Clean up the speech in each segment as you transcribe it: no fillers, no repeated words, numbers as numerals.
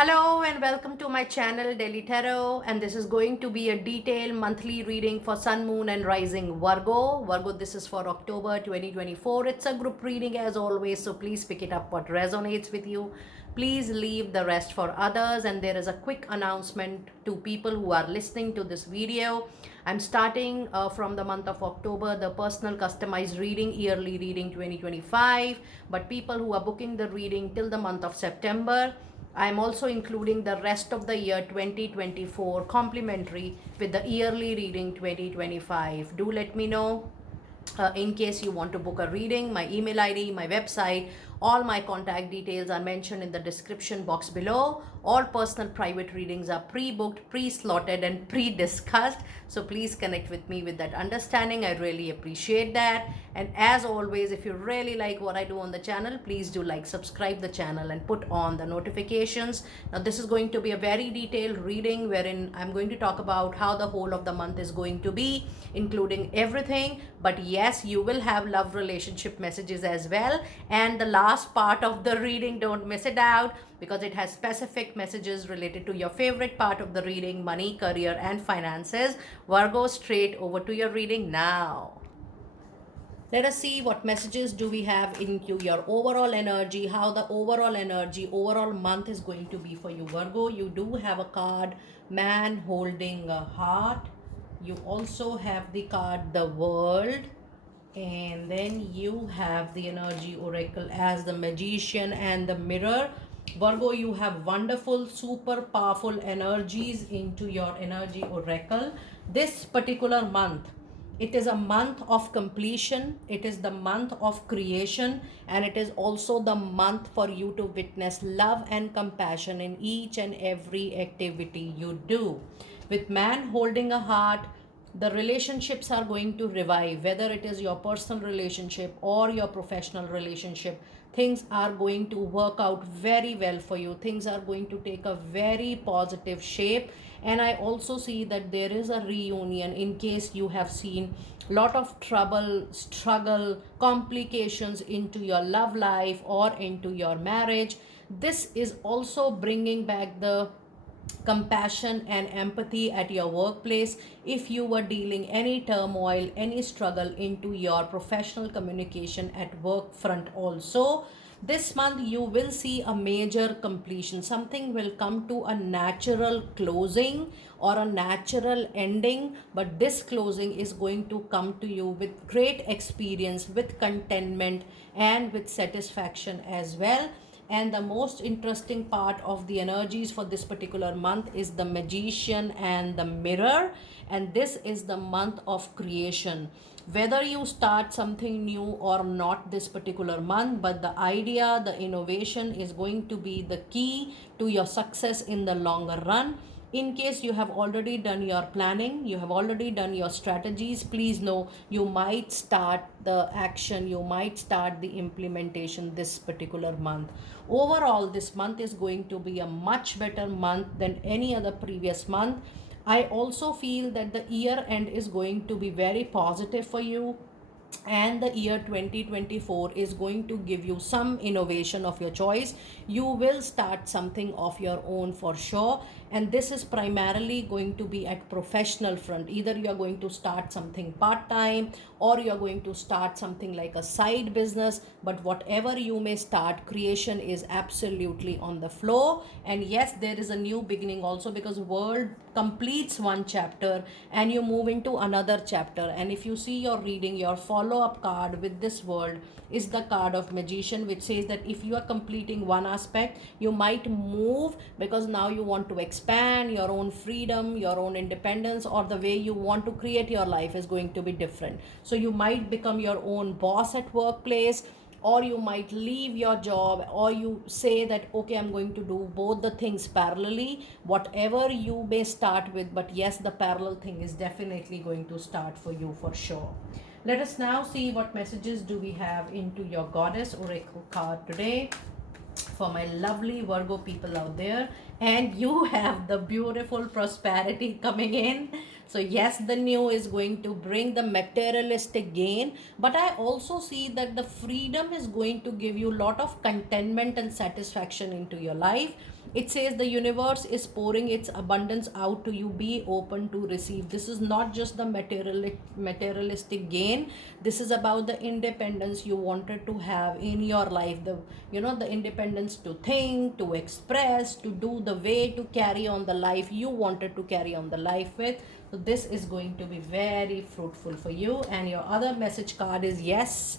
Hello and welcome to my channel Daily Tarot, and this is going to be a detailed monthly reading for Sun, Moon and Rising Virgo. Virgo, this is for October 2024. It's a group reading as always, so please pick it up what resonates with you. Please leave the rest for others. And there is a quick announcement to people who are listening to this video. I'm starting from the month of October the personal customized reading, yearly reading 2025, but people who are booking the reading till the month of September, I'm also including the rest of the year 2024 complimentary with the yearly reading 2025. Do let me know in case you want to book a reading. My email ID, my website, all my contact details are mentioned in the description box below. All personal private readings are pre-booked, pre-slotted and pre-discussed. So please connect with me with that understanding. I really appreciate that. And as always, if you really like what I do on the channel, please do like, subscribe the channel and put on the notifications. Now this is going to be a very detailed reading wherein I'm going to talk about how the whole of the month is going to be, including everything. But yes, you will have love relationship messages as well. And the last part of the reading, don't miss it out, because it has specific messages related to your favorite part of the reading, money, career and finances. Virgo, straight over to your reading now. Let us see what messages do we have into your overall energy, how the overall energy, overall month is going to be for you. Virgo, you do have a card, man holding a heart. You also have the card, the world. And then you have the energy oracle as the magician and the mirror. Virgo, you have wonderful, super powerful energies into your energy oracle. This particular month, it is a month of completion, it is the month of creation, and it is also the month for you to witness love and compassion in each and every activity you do. With man holding a heart, the relationships are going to revive, whether it is your personal relationship or your professional relationship. Things are going to work out very well for you. Things are going to take a very positive shape. And I also see that there is a reunion in case you have seen lot of trouble, struggle, complications into your love life or into your marriage. This is also bringing back the compassion and empathy at your workplace. If you were dealing any turmoil, any struggle into your professional communication at work front also, this month you will see a major completion. Something will come to a natural closing or a natural ending, but this closing is going to come to you with great experience, with contentment and with satisfaction as well. And the most interesting part of the energies for this particular month is the magician and the mirror. And this is the month of creation. Whether you start something new or not this particular month, but the idea, the innovation is going to be the key to your success in the longer run. In case you have already done your planning, you have already done your strategies, please know you might start the action, you might start the implementation this particular month. Overall, this month is going to be a much better month than any other previous month. I also feel that the year end is going to be very positive for you, and the year 2024 is going to give you some innovation of your choice. You will start something of your own for sure, and this is primarily going to be at professional front. Either you are going to start something part time or you are going to start something like a side business, but whatever you may start, creation is absolutely on the floor. And yes, there is a new beginning also, because world completes one chapter and you move into another chapter. And if you see your reading, your follow-up card with this world is the card of magician, which says that if you are completing one aspect, you might move because now you want to expand your own freedom, your own independence, or the way you want to create your life is going to be different. So you might become your own boss at workplace, or you might leave your job, or you say that okay, I'm going to do both the things parallelly. Whatever you may start with, but yes, the parallel thing is definitely going to start for you for sure. Let us now see what messages do we have into your goddess oracle card today for my lovely Virgo people out there. And you have the beautiful prosperity coming in. So yes, the new is going to bring the materialistic gain, but I also see that the freedom is going to give you a lot of contentment and satisfaction into your life. It says the universe is pouring its abundance out to you. Be open to receive. This is not just the materialistic gain. This is about the independence you wanted to have in your life. The, you know, the independence to think, to express, to do the way, to carry on the life you wanted to carry on the life with. So this is going to be very fruitful for you. And your other message card is yes,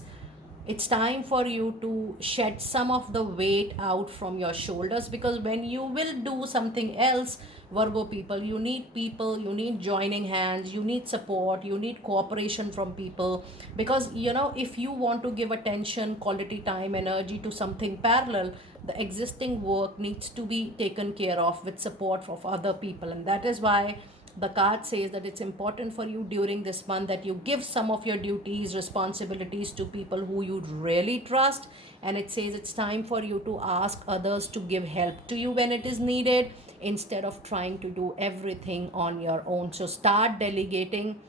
it's time for you to shed some of the weight out from your shoulders, because when you will do something else, Virgo people, you need joining hands, you need support, you need cooperation from people. Because you know, if you want to give attention, quality time, energy to something parallel, the existing work needs to be taken care of with support of other people. And that is why the card says that it's important for you during this month that you give some of your duties, responsibilities to people who you really trust. And it says it's time for you to ask others to give help to you when it is needed, instead of trying to do everything on your own. So start delegating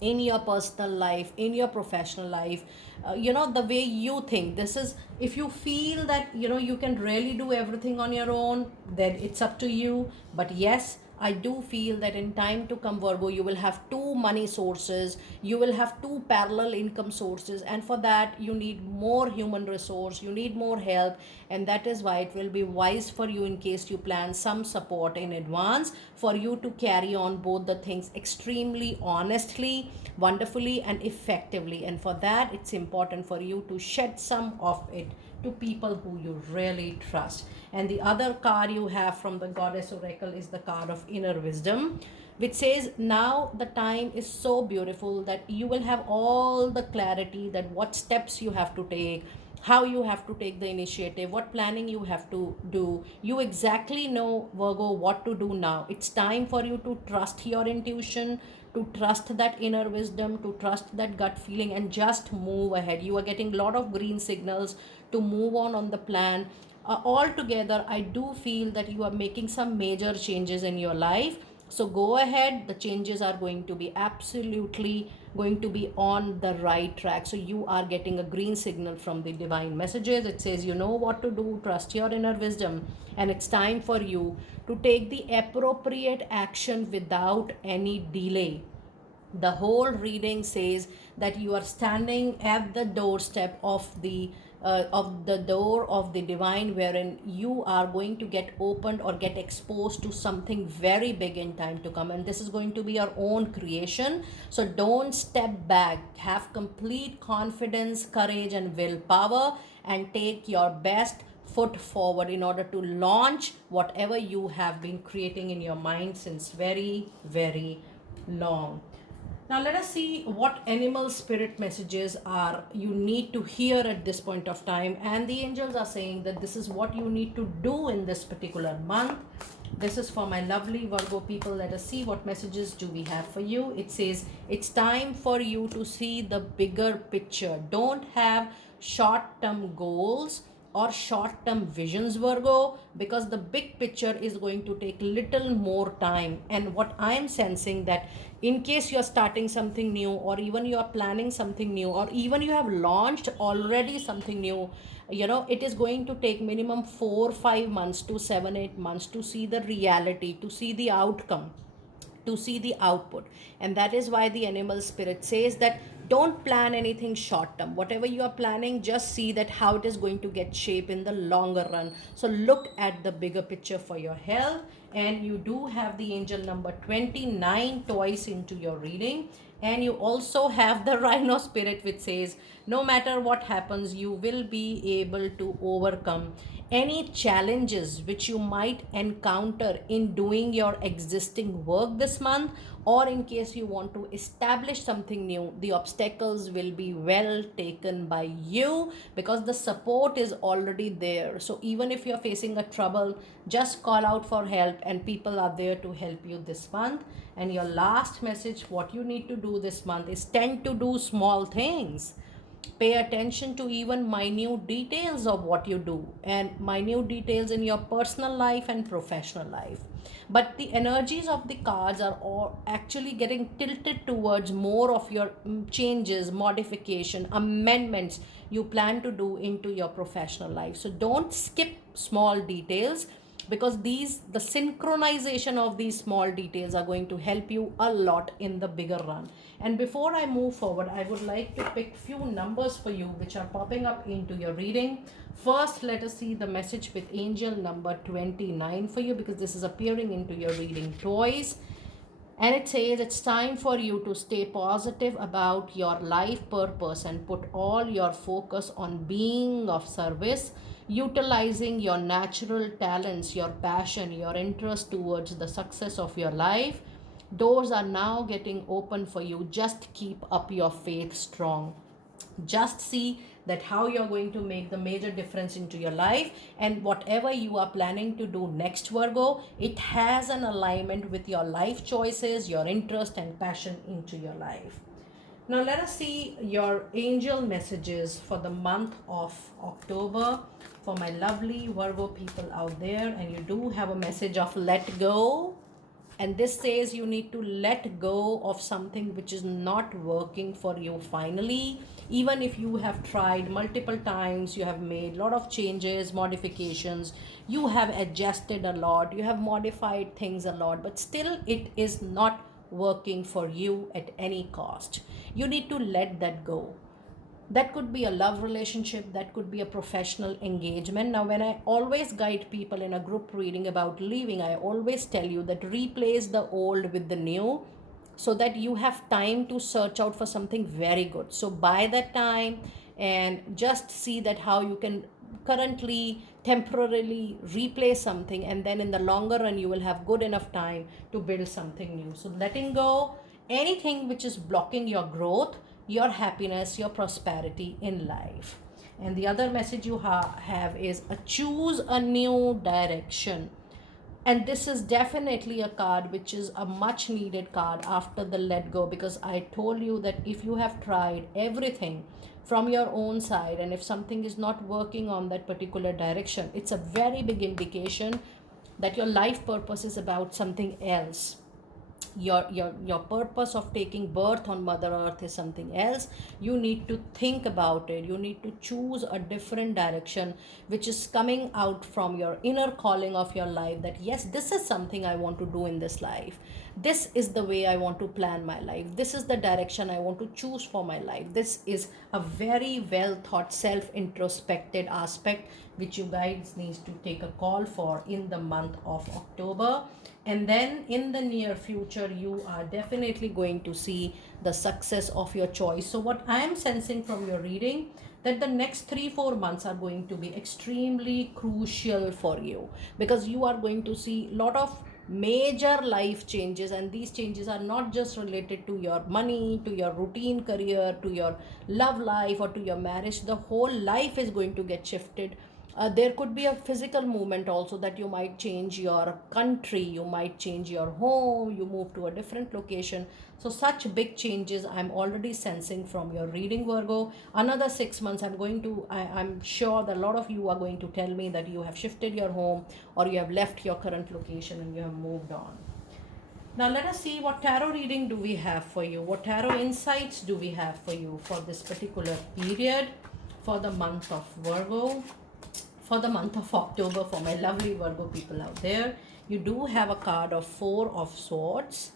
in your personal life, in your professional life. You know, the way you think. This is, if you feel that you know you can really do everything on your own, then it's up to you. But yes, I do feel that in time to come, Virgo, you will have two money sources, you will have two parallel income sources, and for that you need more human resource, you need more help. And that is why it will be wise for you, in case you plan some support in advance, for you to carry on both the things extremely honestly, wonderfully, and effectively. And for that, it's important for you to shed some of it to people who you really trust. And the other card you have from the Goddess Oracle is the card of Inner Wisdom, which says now the time is so beautiful that you will have all the clarity that what steps you have to take, how you have to take the initiative, what planning you have to do. You exactly know, Virgo, what to do now. It's time for you to trust your intuition, to trust that inner wisdom, to trust that gut feeling, and just move ahead. You are getting a lot of green signals to move on the plan. Altogether, I do feel that you are making some major changes in your life. So go ahead. The changes are going to be absolutely going to be on the right track. So you are getting a green signal from the divine messages. It says you know what to do, trust your inner wisdom, and it's time for you to take the appropriate action without any delay. The whole reading says that you are standing at the doorstep of the door of the divine, wherein you are going to get opened or get exposed to something very big in time to come. And this is going to be your own creation. So don't step back. Have complete confidence, courage, and willpower, and take your best foot forward in order to launch whatever you have been creating in your mind since very, very long. Now let us see what animal spirit messages are you need to hear at this point of time. And the angels are saying that this is what you need to do in this particular month. This is for my lovely Virgo people. Let us see what messages do we have for you. It says it's time for you to see the bigger picture. Don't have short-term goals or short-term visions, Virgo, because the big picture is going to take little more time. And what I am sensing, that in case you are starting something new, or even you are planning something new, or even you have launched already something new, you know, it is going to take minimum 4-5 months to 7-8 months to see the reality, to see the outcome, to see the output. And that is why the animal spirit says that don't plan anything short term. Whatever you are planning, just see that how it is going to get shape in the longer run. So look at the bigger picture for your health. And you do have the angel number 29 twice into your reading. And you also have the rhino spirit, which says no matter what happens, you will be able to overcome any challenges which you might encounter in doing your existing work this month. Or in case you want to establish something new, the obstacles will be well taken by you, because the support is already there. So even if you're facing a trouble, just call out for help, and people are there to help you this month. And your last message, what you need to do this month, is tend to do small things. Pay attention to even minute details of what you do, and minute details in your personal life and professional life. But the energies of the cards are all actually getting tilted towards more of your changes, modification, amendments you plan to do into your professional life. So don't skip small details. because the synchronization of these small details are going to help you a lot in the bigger run. And before I move forward, I would like to pick few numbers for you which are popping up into your reading. First, let us see the message with angel number 29 for you, because this is appearing into your reading twice. And it says it's time for you to stay positive about your life purpose and put all your focus on being of service, utilizing your natural talents, your passion, your interest towards the success of your life. Doors are now getting open for you. Just keep up your faith strong. Just see that how you're going to make the major difference into your life, and whatever you are planning to do next, Virgo, it has an alignment with your life choices, your interest and passion into your life. Now let us see your angel messages for the month of October for my lovely Virgo people out there. And you do have a message of let go, and this says you need to let go of something which is not working for you finally. Even if you have tried multiple times, you have made a lot of changes, modifications, you have adjusted a lot, you have modified things a lot, but still it is not working for you at any cost. You need to let that go. That could be a love relationship, that could be a professional engagement. Now, when I always guide people in a group reading about leaving, I always tell you that replace the old with the new, so that you have time to search out for something very good. So buy that time and just see that how you can currently temporarily replace something, and then in the longer run you will have good enough time to build something new. So letting go anything which is blocking your growth, your happiness, your prosperity in life. And the other message you have is choose a new direction. And this is definitely a card which is a much needed card after the let go, because I told you that if you have tried everything from your own side, and if something is not working on that particular direction, it's a very big indication that your life purpose is about something else. Your purpose of taking birth on Mother Earth is something else. You need to think about it. You need to choose a different direction which is coming out from your inner calling of your life, that yes, this is something I want to do in this life. This is the way I want to plan my life. This is the direction I want to choose for my life. This is a very well thought self introspected aspect which you guys need to take a call for in the month of October. And then in the near future, you are definitely going to see the success of your choice. So what I am sensing from your reading, that the next 3-4 months are going to be extremely crucial for you, because you are going to see a lot of major life changes, and these changes are not just related to your money, to your routine career, to your love life, or to your marriage. The whole life is going to get shifted. There could be a physical movement also, that you might change your country, you might change your home, you move to a different location. So such big changes I'm already sensing from your reading, Virgo. Another 6 months I'm sure that a lot of you are going to tell me that you have shifted your home, or you have left your current location and you have moved on. Now let us see what tarot reading do we have for you, what tarot insights do we have for you for this particular period, for the month of Virgo, for the month of October, for my lovely Virgo people out there. You do have a card of 4 of Swords,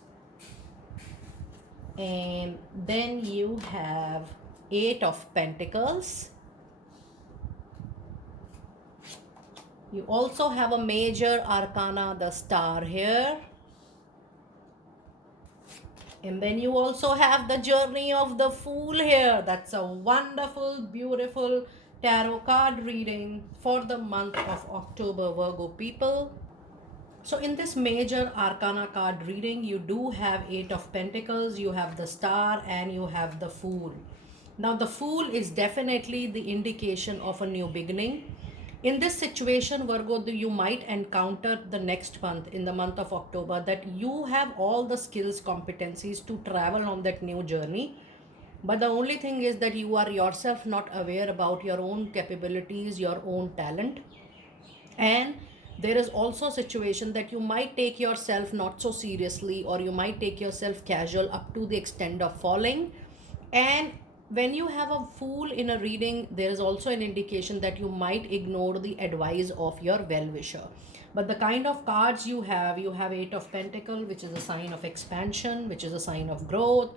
and then you have 8 of Pentacles. You also have a major arcana, the Star here. And then you also have the Journey of the Fool here. That's a wonderful, beautiful tarot card reading for the month of October, Virgo people. So in this major arcana card reading, you do have 8 of Pentacles, you have the Star, and you have the Fool. Now the Fool is definitely the indication of a new beginning. In this situation, Virgo, you might encounter the next month, in the month of October, that you have all the skills, competencies to travel on that new journey. But the only thing is that you are yourself not aware about your own capabilities, your own talent. And there is also a situation that you might take yourself not so seriously, or you might take yourself casual up to the extent of falling. And when you have a fool in a reading, there is also an indication that you might ignore the advice of your well-wisher. But the kind of cards you have Eight of Pentacle, which is a sign of expansion, which is a sign of growth.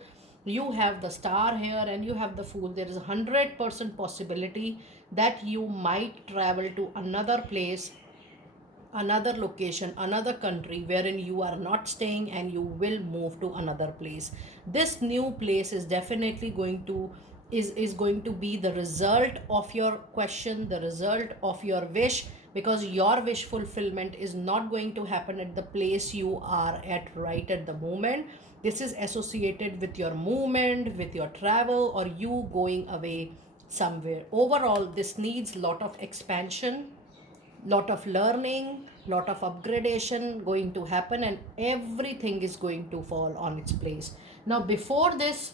You have the Star here, and you have the Fool. There is a 100% possibility that you might travel to another place, another location, another country wherein you are not staying, and you will move to another place. This new place is definitely going to is going to be the result of your question, the result of your wish, because your wish fulfillment is not going to happen at the place you are at right at the moment. This is associated with your movement, with your travel, or you going away somewhere. Overall, this needs lot of expansion, lot of learning, lot of upgradation going to happen, and everything is going to fall on its place. Now before this,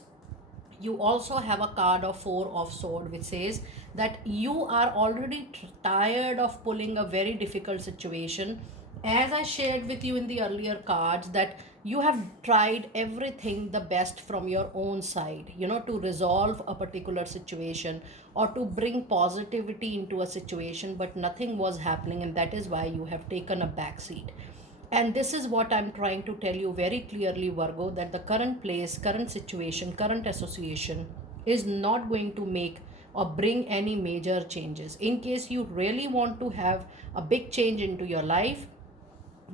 you also have a card of Four of Sword, which says that you are already tired of pulling a very difficult situation. As I shared with you in the earlier cards, that you have tried everything the best from your own side, to resolve a particular situation or to bring positivity into a situation, but nothing was happening, and that is why you have taken a back seat. And this is what I'm trying to tell you very clearly, Virgo, that the current place, current situation, current association is not going to make or bring any major changes. In case you really want to have a big change into your life,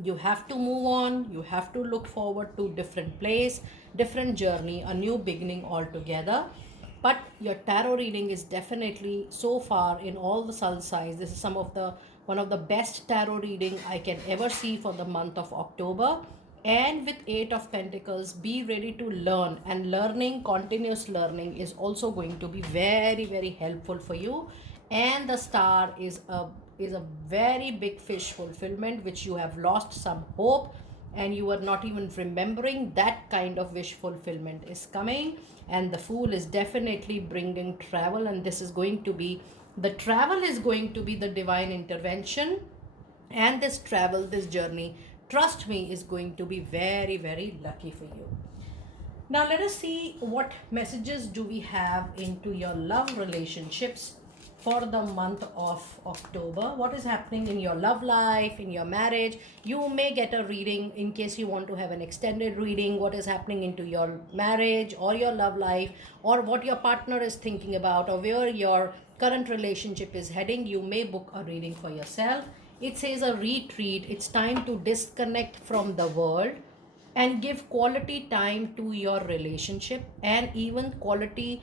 you have to move on, you have to look forward to different place, different journey, a new beginning altogether. But your tarot reading is definitely, so far in all the sun signs, this is one of the best tarot reading I can ever see for the month of October. And with Eight of Pentacles, be ready to learn, and learning, continuous learning is also going to be very, very helpful for you. And the Star is a very big fish fulfillment, which you have lost some hope, and you are not even remembering that kind of wish fulfillment is coming. And the Fool is definitely bringing travel, and this is going to be, the travel is going to be the divine intervention. And this travel, this journey, trust me, is going to be very, very lucky for you. Now let us see what messages do we have into your love relationships for the month of October. What is happening in your love life, in your marriage? You may get a reading in case you want to have an extended reading, what is happening into your marriage or your love life, or what your partner is thinking about, or where your current relationship is heading. You may book a reading for yourself. It says a retreat. It's time to disconnect from the world and give quality time to your relationship, and even quality,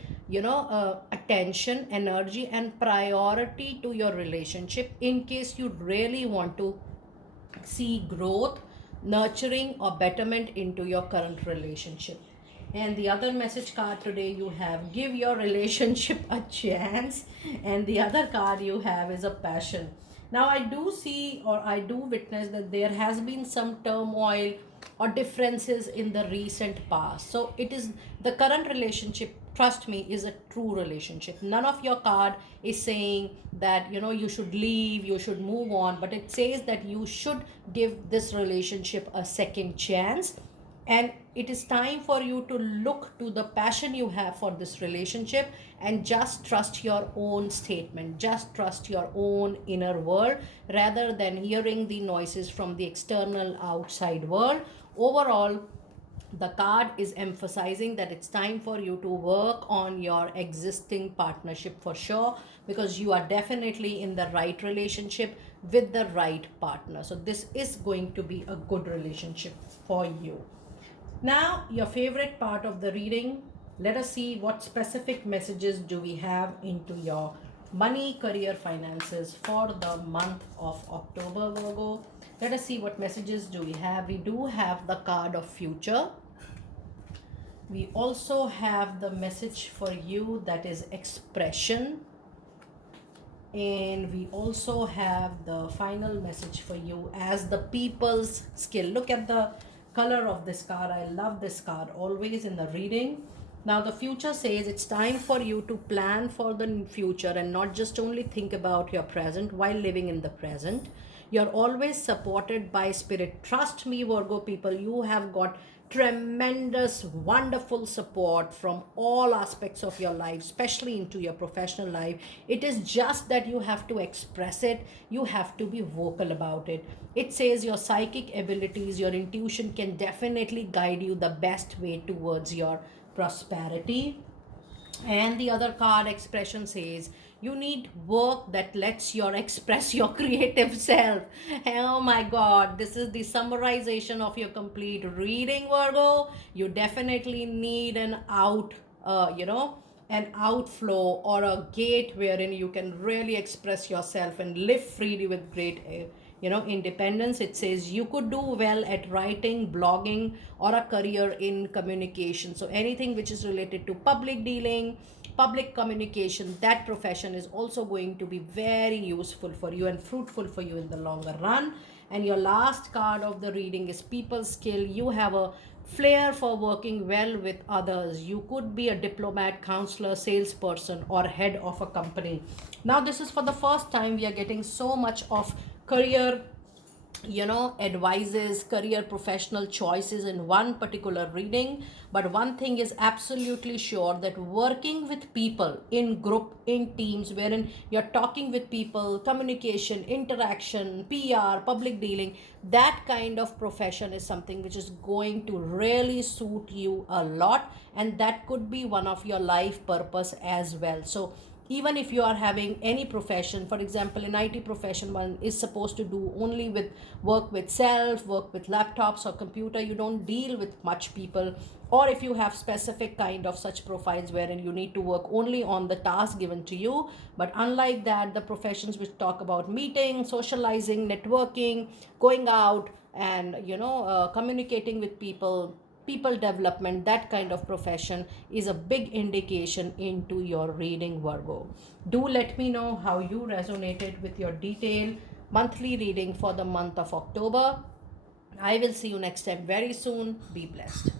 attention, energy, and priority to your relationship, in case you really want to see growth, nurturing, or betterment into your current relationship. And the other message card today, you have give your relationship a chance, and the other card you have is a passion. Now I do see, or I do witness, that there has been some turmoil or differences in the recent past. So it is the current relationship, trust me, is a true relationship. None of your card is saying that you should leave, you should move on, but it says that you should give this relationship a second chance. And it is time for you to look to the passion you have for this relationship, and just trust your own statement, just trust your own inner world, rather than hearing the noises from the external outside world. Overall, the card is emphasizing that it's time for you to work on your existing partnership for sure, because you are definitely in the right relationship with the right partner. So this is going to be a good relationship for you. Now, your favorite part of the reading, let us see what specific messages do we have into your money, career, finances for the month of October, Virgo. Let us see what messages do we have. We do have the card of future. We also have the message for you, that is expression. And we also have the final message for you as the people's skill. Look at the color of this card. I love this card always in the reading. Now the future says it's time for you to plan for the future, and not just only think about your present while living in the present. You're always supported by spirit. Trust me, Virgo people, you have got tremendous, wonderful support from all aspects of your life, especially into your professional life. It is just that you have to express it, you have to be vocal about it. It says your psychic abilities, your intuition can definitely guide you the best way towards your prosperity. And the other card expression says you need work that lets you express your creative self. Oh my god, this is the summarization of your complete reading, Virgo. You definitely need an an outflow or a gate wherein you can really express yourself and live freely with great independence. It says you could do well at writing, blogging, or a career in communication. So anything which is related to public dealing, public communication, that profession is also going to be very useful for you and fruitful for you in the longer run. And your last card of the reading is people skill. You have a flair for working well with others. You could be a diplomat, counselor, salesperson, or head of a company. Now this is for the first time we are getting so much of career advices, career professional choices in one particular reading. But one thing is absolutely sure, that working with people in group, in teams, wherein you're talking with people, communication, interaction, PR, public dealing, that kind of profession is something which is going to really suit you a lot, and that could be one of your life purpose as well. So even if you are having any profession, for example in IT profession, one is supposed to do only with work with self, work with laptops or computer, you don't deal with much people. Or if you have specific kind of such profiles wherein you need to work only on the task given to you. But unlike that, the professions which talk about meeting, socializing, networking, going out, and communicating with people development, that kind of profession is a big indication into your reading, Virgo. Do let me know how you resonated with your detailed monthly reading for the month of October. I will see you next time very soon. Be blessed.